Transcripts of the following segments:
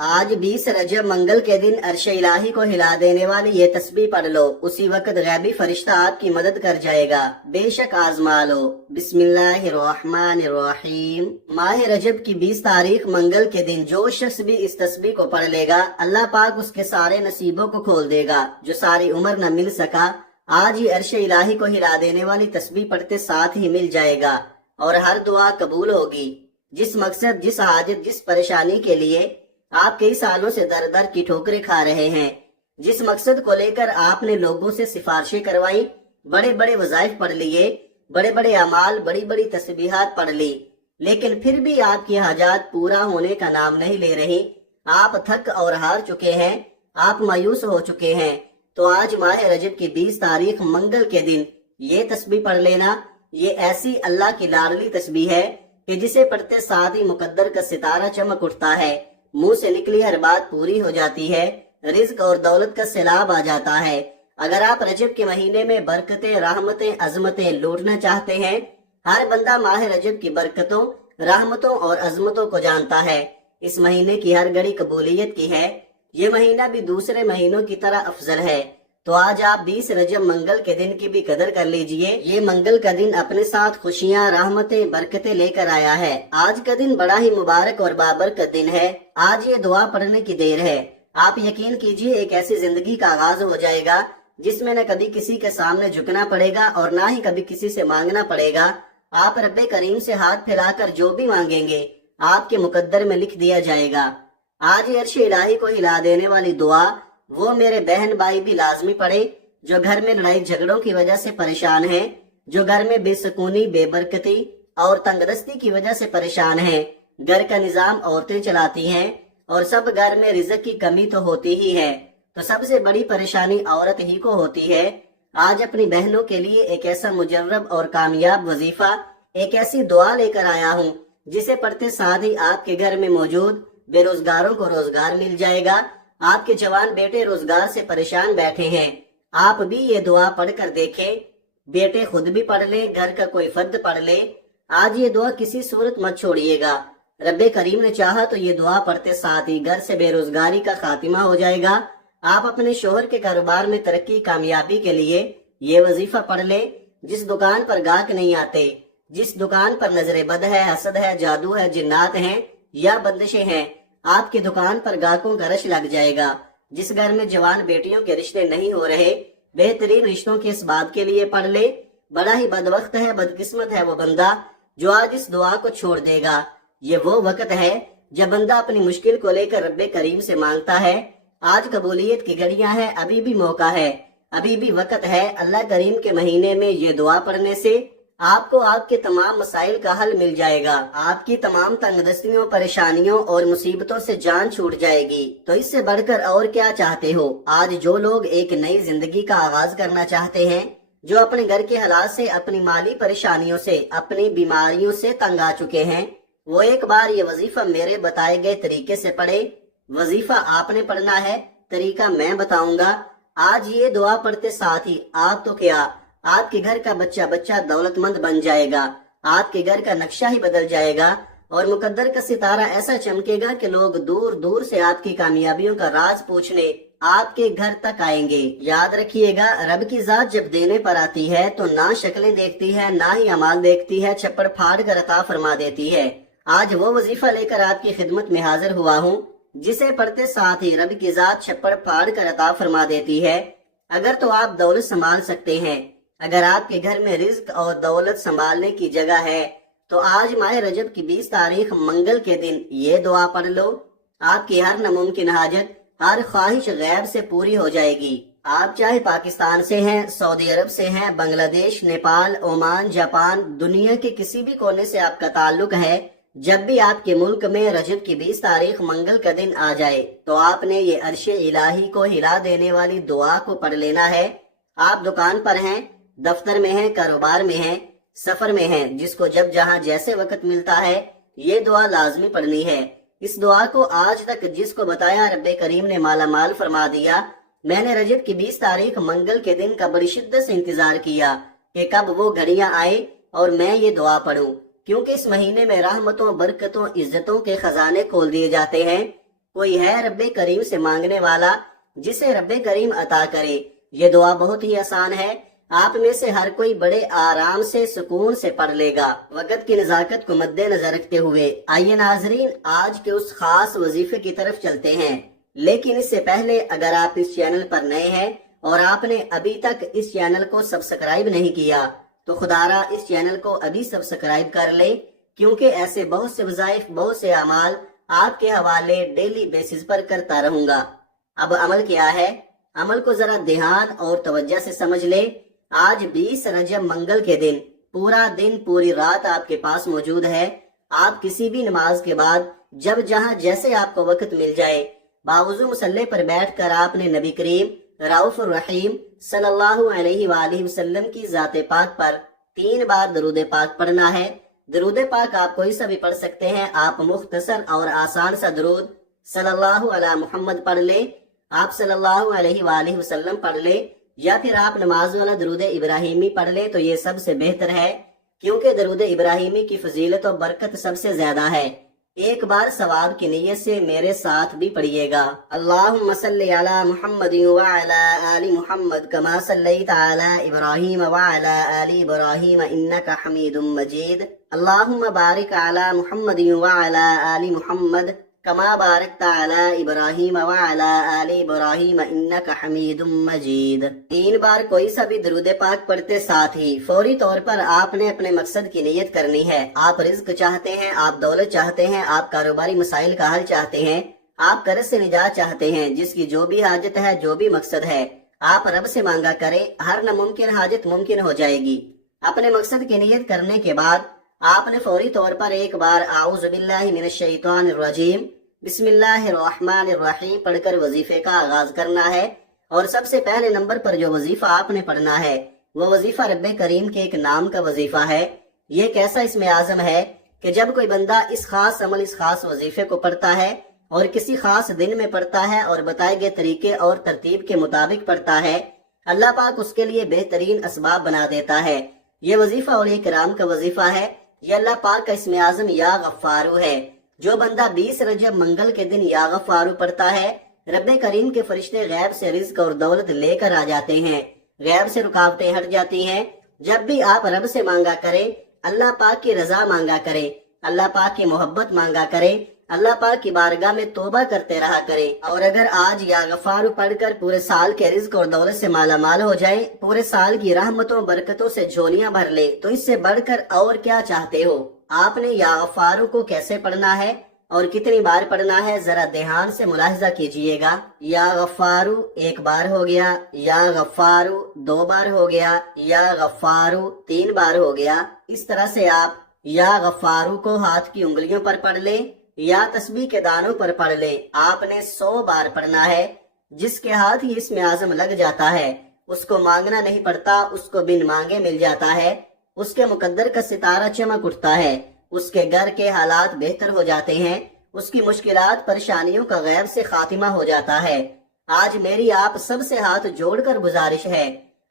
آج 20 رجب منگل کے دن عرش الہی کو ہلا دینے والی یہ تسبیح پڑھ لو، اسی وقت غیبی فرشتہ آپ کی مدد کر جائے گا، بے شک آزما لو۔ بسم اللہ الرحمن الرحیم۔ ماہ رجب کی 20 تاریخ منگل کے دن جو شخص بھی اس تسبیح کو پڑھ لے گا، اللہ پاک اس کے سارے نصیبوں کو کھول دے گا جو ساری عمر نہ مل سکا، آج ہی عرش الہی کو ہلا دینے والی تسبیح پڑھتے ساتھ ہی مل جائے گا، اور ہر دعا قبول ہوگی۔ جس مقصد، جس حاجت، جس پریشانی کے لیے آپ کئی سالوں سے در در کی ٹھوکریں کھا رہے ہیں، جس مقصد کو لے کر آپ نے لوگوں سے سفارشیں کروائی، بڑے بڑے وظائف پڑھ لیے، بڑے بڑے اعمال، بڑی بڑی تسبیحات پڑھ لی، لیکن پھر بھی آپ کی حاجات پورا ہونے کا نام نہیں لے رہی، آپ تھک اور ہار چکے ہیں، آپ مایوس ہو چکے ہیں، تو آج ماہ رجب کی 20 تاریخ منگل کے دن یہ تسبیح پڑھ لینا۔ یہ ایسی اللہ کی لاڈلی تسبیح ہے کہ جسے پڑھتے ساتھ ہی مقدر کا ستارہ چمک اٹھتا ہے، منہ سے نکلی ہر بات پوری ہو جاتی ہے، رزق اور دولت کا سیلاب آ جاتا ہے۔ اگر آپ رجب کے مہینے میں برکتیں، رحمتیں، عظمتیں لوٹنا چاہتے ہیں، ہر بندہ ماہ رجب کی برکتوں، رحمتوں اور عظمتوں کو جانتا ہے۔ اس مہینے کی ہر گھڑی قبولیت کی ہے، یہ مہینہ بھی دوسرے مہینوں کی طرح افضل ہے، تو آج آپ 20 رجب منگل کے دن کی بھی قدر کر لیجئے۔ یہ منگل کا دن اپنے ساتھ خوشیاں، رحمتیں، برکتیں لے کر آیا ہے۔ آج کا دن بڑا ہی مبارک اور بابرکت دن ہے۔ آج یہ دعا پڑھنے کی دیر ہے۔ آپ یقین کیجئے ایک ایسی زندگی کا آغاز ہو جائے گا جس میں نہ کبھی کسی کے سامنے جھکنا پڑے گا اور نہ ہی کبھی کسی سے مانگنا پڑے گا۔ آپ رب کریم سے ہاتھ پھیلا کر جو بھی مانگیں گے آپ کے مقدر میں لکھ دیا جائے گا۔ آج یہ عرش الہی کو ہلا دینے والی دعا وہ میرے بہن بھائی بھی لازمی پڑھے جو گھر میں لڑائی جھگڑوں کی وجہ سے پریشان ہیں، جو گھر میں بے سکونی، بے برکتی اور تنگ دستی کی وجہ سے پریشان ہیں۔ گھر کا نظام عورتیں چلاتی ہیں اور سب گھر میں رزق کی کمی تو ہوتی ہی ہے، تو سب سے بڑی پریشانی عورت ہی کو ہوتی ہے۔ آج اپنی بہنوں کے لیے ایک ایسا مجرب اور کامیاب وظیفہ، ایک ایسی دعا لے کر آیا ہوں جسے پڑھتے ساتھ ہی آپ کے گھر میں موجود بے روزگاروں کو روزگار مل جائے گا۔ آپ کے جوان بیٹے روزگار سے پریشان بیٹھے ہیں، آپ بھی یہ دعا پڑھ کر دیکھیں، بیٹے خود بھی پڑھ لیں، گھر کا کوئی فرد پڑھ لے۔ آج یہ دعا کسی صورت مت چھوڑیے گا، رب کریم نے چاہا تو یہ دعا پڑھتے ساتھ ہی گھر سے بے روزگاری کا خاتمہ ہو جائے گا۔ آپ اپنے شوہر کے کاروبار میں ترقی، کامیابی کے لیے یہ وظیفہ پڑھ لیں۔ جس دکان پر گاہک نہیں آتے، جس دکان پر نظر بد ہے، حسد ہے، جادو ہے، جنات ہیں یا بندشیں ہیں، آپ کی دکان پر گاہکوں کا رش لگ جائے گا۔ جس گھر میں جوان بیٹیوں کے رشتے نہیں ہو رہے، بہترین رشتوں کے اس بات کے لیے پڑھ لے۔ بڑا ہی بدبخت ہے، بدقسمت ہے وہ بندہ جو آج اس دعا کو چھوڑ دے گا۔ یہ وہ وقت ہے جب بندہ اپنی مشکل کو لے کر رب کریم سے مانگتا ہے۔ آج قبولیت کی گھڑیاں ہیں، ابھی بھی موقع ہے، ابھی بھی وقت ہے۔ اللہ کریم کے مہینے میں یہ دعا پڑھنے سے آپ کو آپ کے تمام مسائل کا حل مل جائے گا، آپ کی تمام تنگ دستیوں، پریشانیوں اور مصیبتوں سے جان چھوٹ جائے گی۔ تو اس سے بڑھ کر اور کیا چاہتے ہو؟ آج جو لوگ ایک نئی زندگی کا آغاز کرنا چاہتے ہیں، جو اپنے گھر کے حالات سے، اپنی مالی پریشانیوں سے، اپنی بیماریوں سے تنگ آ چکے ہیں، وہ ایک بار یہ وظیفہ میرے بتائے گئے طریقے سے پڑھے۔ وظیفہ آپ نے پڑھنا ہے، طریقہ میں بتاؤں گا۔ آج یہ دعا پڑھتے ساتھ ہی آپ تو کیا، آپ کے گھر کا بچہ بچہ دولت مند بن جائے گا، آپ کے گھر کا نقشہ ہی بدل جائے گا، اور مقدر کا ستارہ ایسا چمکے گا کہ لوگ دور دور سے آپ کی کامیابیوں کا راز پوچھنے آپ کے گھر تک آئیں گے۔ یاد رکھیے گا، رب کی ذات جب دینے پر آتی ہے تو نہ شکلیں دیکھتی ہے، نہ ہی اعمال دیکھتی ہے، چھپڑ پھاڑ کر عطا فرما دیتی ہے۔ آج وہ وظیفہ لے کر آپ کی خدمت میں حاضر ہوا ہوں جسے پڑھتے ساتھ ہی رب کی ذات چھپڑ پھاڑ کر عطا فرما دیتی ہے۔ اگر تو آپ دولت سنبھال سکتے ہیں، اگر آپ کے گھر میں رزق اور دولت سنبھالنے کی جگہ ہے، تو آج ماہ رجب کی 20 تاریخ منگل کے دن یہ دعا پڑھ لو۔ آپ کی ہر ناممکن حاجت، ہر خواہش غیب سے پوری ہو جائے گی۔ آپ چاہے پاکستان سے ہیں، سعودی عرب سے ہیں، بنگلہ دیش، نیپال، عمان، جاپان، دنیا کے کسی بھی کونے سے آپ کا تعلق ہے، جب بھی آپ کے ملک میں رجب کی 20 تاریخ منگل کا دن آ جائے تو آپ نے یہ عرش الہی کو ہلا دینے والی دعا کو پڑھ لینا ہے۔ آپ دکان پر ہیں، دفتر میں ہیں، کاروبار میں ہیں، سفر میں ہیں، جس کو جب جہاں جیسے وقت ملتا ہے یہ دعا لازمی پڑھنی ہے۔ اس دعا کو آج تک جس کو بتایا رب کریم نے مالا مال فرما دیا۔ میں نے رجب کی 20 تاریخ منگل کے دن کا بڑی شدت سے انتظار کیا کہ کب وہ گھڑیاں آئے اور میں یہ دعا پڑھوں، کیونکہ اس مہینے میں رحمتوں، برکتوں، عزتوں کے خزانے کھول دیے جاتے ہیں۔ کوئی ہے رب کریم سے مانگنے والا جسے رب کریم عطا کرے؟ یہ دعا بہت ہی آسان ہے، آپ میں سے ہر کوئی بڑے آرام سے سکون سے پڑھ لے گا۔ وقت کی نزاکت کو مد نظر رکھتے ہوئے آئیے ناظرین آج کے اس خاص وظیفے کی طرف چلتے ہیں، لیکن اس سے پہلے اگر آپ اس چینل پر نئے ہیں اور آپ نے ابھی تک اس چینل کو سبسکرائب نہیں کیا تو خدارا اس چینل کو ابھی سبسکرائب کر لیں، کیونکہ ایسے بہت سے وظائف، بہت سے اعمال آپ کے حوالے ڈیلی بیسز پر کرتا رہوں گا۔ اب عمل کیا ہے؟ عمل کو ذرا دھیان اور توجہ سے سمجھ لیں۔ آج 20 رجب منگل کے دن پورا دن پوری رات آپ کے پاس موجود ہے۔ آپ کسی بھی نماز کے بعد جب جہاں جیسے آپ کو وقت مل جائے باوضو مصلی پر بیٹھ کر آپ نے نبی کریم رؤوف الرحیم صلی اللہ علیہ وآلہ وسلم کی ذات پاک پر 3 بار درود پاک پڑھنا ہے۔ درود پاک آپ کوئی سا بھی پڑھ سکتے ہیں، آپ مختصر اور آسان سا درود صلی اللہ علی محمد پڑھ لیں، آپ صلی اللہ علیہ وآلہ وسلم پڑھ لیں، یا پھر آپ نماز والا درود ابراہیمی پڑھ لیں تو یہ سب سے بہتر ہے، کیونکہ درود ابراہیمی کی فضیلت و برکت سب سے زیادہ ہے۔ ایک بار ثواب کی نیت سے میرے ساتھ بھی پڑھیے گا۔ اللہم صلی علی محمد وعلی آل محمد کما صلیت علی ابراہیم وعلی آل ابراہیم انکا حمید مجید۔ اللہم بارک علی محمد وعلی آل محمد کما بارکت علی ابراہیم وعلی آل ابراہیم انکا حمید مجید۔ 3 بار کوئی سا بھی درود پاک پڑھتے ساتھ ہی فوری طور پر آپ نے اپنے مقصد کی نیت کرنی ہے۔ آپ رزق چاہتے ہیں، آپ دولت چاہتے ہیں، آپ کاروباری مسائل کا حل چاہتے ہیں، آپ قرض سے نجات چاہتے ہیں، جس کی جو بھی حاجت ہے، جو بھی مقصد ہے، آپ رب سے مانگا کریں، ہر ناممکن حاجت ممکن ہو جائے گی۔ اپنے مقصد کی نیت کرنے کے بعد آپ نے فوری طور پر ایک بار اعوذ باللہ من الشیطان الرجیم بسم اللہ الرحمن الرحیم پڑھ کر وظیفے کا آغاز کرنا ہے۔ اور سب سے پہلے نمبر پر جو وظیفہ آپ نے پڑھنا ہے وہ وظیفہ رب کریم کے ایک نام کا وظیفہ ہے۔ یہ کیسا اسم اعظم ہے کہ جب کوئی بندہ اس خاص عمل، اس خاص وظیفے کو پڑھتا ہے اور کسی خاص دن میں پڑھتا ہے اور بتائے گئے طریقے اور ترتیب کے مطابق پڑھتا ہے، اللہ پاک اس کے لیے بہترین اسباب بنا دیتا ہے۔ یہ وظیفہ اور یہ کرام کا وظیفہ ہے، یہ اللہ پاک کا اسم اعظم یا غفارو ہے۔ جو بندہ 20 رجب منگل کے دن یا غفارو پڑھتا ہے، رب کریم کے فرشتے غیب سے رزق اور دولت لے کر آ جاتے ہیں، غیب سے رکاوٹیں ہٹ جاتی ہیں۔ جب بھی آپ رب سے مانگا کریں، اللہ پاک کی رضا مانگا کریں، اللہ پاک کی محبت مانگا کریں، اللہ پاک کی بارگاہ میں توبہ کرتے رہا کریں۔ اور اگر آج یا غفارو پڑھ کر پورے سال کے رزق اور دولت سے مالا مال ہو جائیں، پورے سال کی رحمتوں برکتوں سے جھولیاں بھر لیں، تو اس سے بڑھ کر اور کیا چاہتے ہو؟ آپ نے یا غفارو کو کیسے پڑھنا ہے اور کتنی بار پڑھنا ہے ذرا دھیان سے ملاحظہ کیجئے گا۔ یا غفارو 1 بار ہو گیا، یا غفارو 2 بار ہو گیا، یا غفارو 3 بار ہو گیا۔ اس طرح سے آپ یا غفارو کو ہاتھ کی انگلیوں پر پڑھ لیں یا تسبیح کے دانوں پر پڑھ لیں۔ آپ نے 100 بار پڑھنا ہے۔ جس کے ہاتھ ہی اسم اعظم لگ جاتا ہے اس کو مانگنا نہیں پڑتا، اس کو بن مانگے مل جاتا ہے، اس کے مقدر کا ستارہ چمک اٹھتا ہے، اس کے گھر کے حالات بہتر ہو جاتے ہیں، اس کی مشکلات پریشانیوں کا غیب سے خاتمہ ہو جاتا ہے۔ آج میری آپ سب سے ہاتھ جوڑ کر گزارش ہے،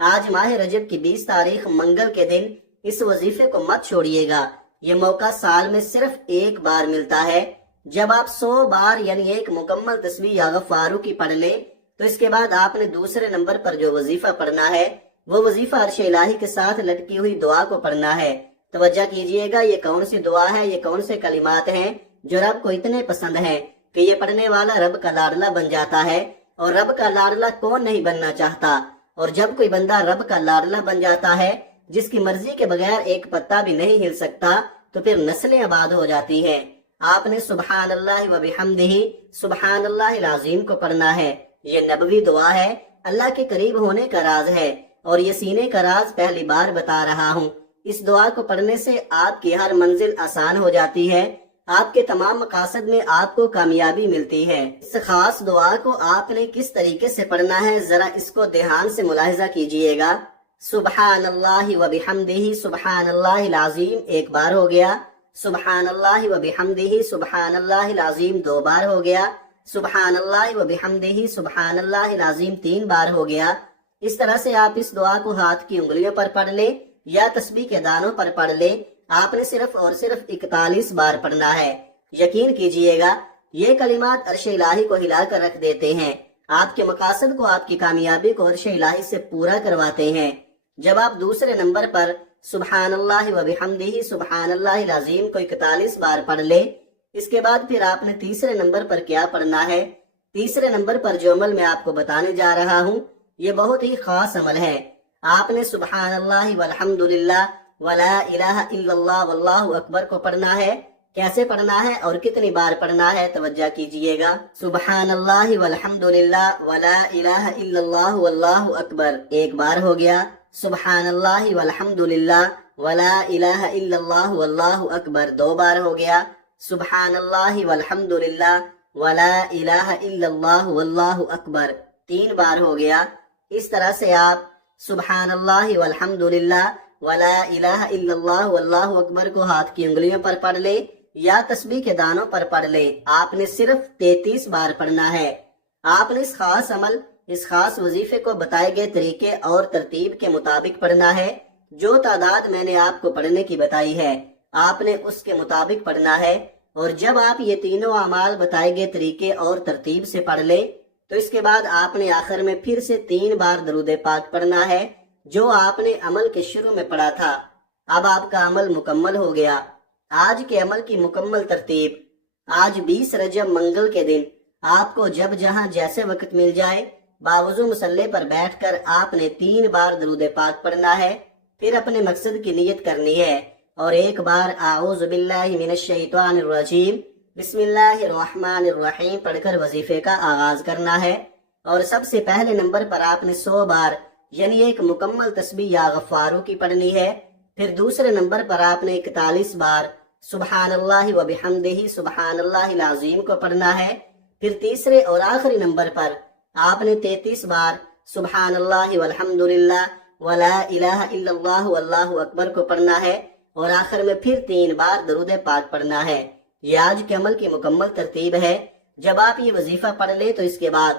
آج ماہ رجب کی 20 تاریخ منگل کے دن اس وظیفے کو مت چھوڑیے گا۔ یہ موقع سال میں صرف 1 بار ملتا ہے۔ جب آپ 100 بار یعنی ایک مکمل تسبیح یا غفارو کی پڑھ لیں تو اس کے بعد آپ نے دوسرے نمبر پر جو وظیفہ پڑھنا ہے وہ وظیفہ عرش الہی کے ساتھ لٹکی ہوئی دعا کو پڑھنا ہے۔ توجہ کیجئے گا، یہ کون سی دعا ہے، یہ کون سے کلمات ہیں جو رب کو اتنے پسند ہیں کہ یہ پڑھنے والا رب کا لاڈلا بن جاتا ہے۔ اور رب کا لاڈلا کون نہیں بننا چاہتا؟ اور جب کوئی بندہ رب کا لاڈلا بن جاتا ہے جس کی مرضی کے بغیر ایک پتا بھی نہیں ہل سکتا، تو پھر نسلیں آباد ہو جاتی ہیں۔ آپ نے سبحان اللہ و بحمدہ سبحان اللہ العظیم کو پڑھنا ہے۔ یہ نبوی دعا ہے، اللہ کے قریب ہونے کا راز ہے، اور یہ سینے کا راز پہلی بار بتا رہا ہوں۔ اس دعا کو پڑھنے سے آپ کی ہر منزل آسان ہو جاتی ہے، آپ کے تمام مقاصد میں آپ کو کامیابی ملتی ہے۔ اس خاص دعا کو آپ نے کس طریقے سے پڑھنا ہے ذرا اس کو دھیان سے ملاحظہ کیجئے گا۔ سبحان اللہ و بحمدہ سبحان اللہ العظیم 1 بار ہو گیا، سبحان اللہ و بحمدہ سبحان اللہ العظیم 2 بار ہو گیا، سبحان اللہ و بحمدہ سبحان اللہ العظیم 3 بار ہو گیا۔ اس طرح سے آپ اس دعا کو ہاتھ کی انگلیوں پر پڑھ لیں یا تسبیح کے دانوں پر پڑھ لیں۔ آپ نے صرف اور صرف 41 بار پڑھنا ہے۔ یقین کیجئے گا یہ کلمات عرش الہی کو ہلا کر رکھ دیتے ہیں، آپ کے مقاصد کو، آپ کی کامیابی کو عرش الہی سے پورا کرواتے ہیں۔ جب آپ دوسرے نمبر پر سبحان اللہ و بحمدہ سبحان اللہ العظیم کو 41 بار پڑھ لیں، اس کے بعد پھر آپ نے تیسرے نمبر پر کیا پڑھنا ہے؟ تیسرے نمبر پر جو عمل میں آپ کو بتانے جا رہا ہوں یہ بہت ہی خاص عمل ہے۔ آپ نے سبحان اللہ والحمد للہ ولا الہ الا اللہ واللہ اکبر کو پڑھنا ہے۔ کیسے پڑھنا ہے اور کتنی بار پڑھنا ہے؟ توجہ کیجئے گا۔ سبحان اللہ والحمد للہ ولا الہ الا اللہ واللہ اکبر ایک بار ہو گیا، سبحان اللہ والحمد للہ ولا الہ الا اللہ واللہ اکبر دو بار ہو گیا، سبحان اللہ والحمد للہ ولا الہ الا اللہ واللہ اکبر تین بار ہو گیا۔ اس طرح سے آپ سبحان اللہ والحمد للہ ولا الہ الا اللہ واللہ اکبر کو ہاتھ کی انگلیوں پر پڑھ لیں یا تسبیح کے دانوں پر پڑھ لیں۔ آپ نے صرف 33 بار پڑھنا ہے۔ آپ نے اس خاص عمل، اس خاص وظیفے کو بتائے گئے طریقے اور ترتیب کے مطابق پڑھنا ہے۔ جو تعداد میں نے آپ کو پڑھنے کی بتائی ہے آپ نے اس کے مطابق پڑھنا ہے، اور جب آپ یہ تینوں اعمال بتائے گئے طریقے اور ترتیب سے پڑھ لیں تو اس کے بعد آپ نے آخر میں پھر سے 3 بار درود پاک پڑھنا ہے جو آپ نے عمل کے شروع میں پڑھا تھا۔ اب آپ کا عمل مکمل ہو گیا۔ آج کے عمل کی مکمل ترتیب: آج 20 رجب منگل کے دن آپ کو جب جہاں جیسے وقت مل جائے باوضو مصلی پر بیٹھ کر آپ نے 3 بار درود پاک پڑھنا ہے، پھر اپنے مقصد کی نیت کرنی ہے اور ایک بار اعوذ باللہ من الشیطان الرجیم بسم اللہ الرحمن الرحیم پڑھ کر وظیفے کا آغاز کرنا ہے، اور سب سے پہلے نمبر پر آپ نے 100 بار یعنی ایک مکمل تسبیح یا غفارو کی پڑھنی ہے۔ پھر دوسرے نمبر پر آپ نے 41 بار سبحان اللہ و بحمدہ سبحان اللہ العظیم کو پڑھنا ہے۔ پھر تیسرے اور آخری نمبر پر آپ نے 33 بار سبحان اللہ والحمد للہ ولا الہ الا اللہ واللہ اکبر کو پڑھنا ہے، اور آخر میں پھر 3 بار درود پاک پڑھنا ہے۔ یہ آج کے عمل کی مکمل ترتیب ہے۔ جب آپ یہ وظیفہ پڑھ لیں تو اس کے بعد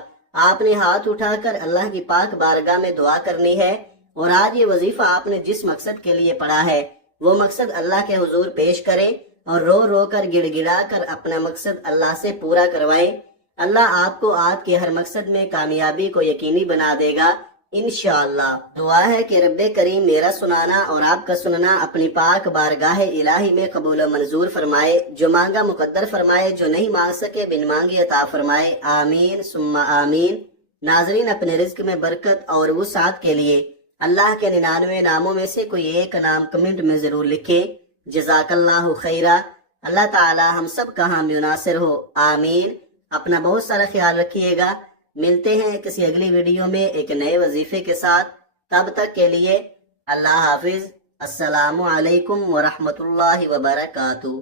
آپ نے ہاتھ اٹھا کر اللہ کی پاک بارگاہ میں دعا کرنی ہے، اور آج یہ وظیفہ آپ نے جس مقصد کے لیے پڑھا ہے وہ مقصد اللہ کے حضور پیش کریں اور رو رو کر گڑ گڑا کر اپنا مقصد اللہ سے پورا کروائیں۔ اللہ آپ کو آپ کے ہر مقصد میں کامیابی کو یقینی بنا دے گا انشاءاللہ۔ دعا ہے کہ رب کریم میرا سنانا اور آپ کا سننا اپنی پاک بارگاہ الہی میں قبول و منظور فرمائے، جو مانگا مقدر فرمائے، جو نہیں مانگ سکے بن مانگے عطا فرمائے، آمین ثم آمین۔ ناظرین، اپنے رزق میں برکت اور وسعت کے لیے اللہ کے 99 ناموں میں سے کوئی ایک نام کمنٹ میں ضرور لکھیں۔ جزاک اللہ خیرہ۔ اللہ تعالی ہم سب کا حامی و ناصر ہو، آمین۔ اپنا بہت سارا خیال رکھیے گا۔ ملتے ہیں کسی اگلی ویڈیو میں ایک نئے وظیفے کے ساتھ۔ تب تک کے لیے اللہ حافظ۔ السلام علیکم ورحمۃ اللہ وبرکاتہ۔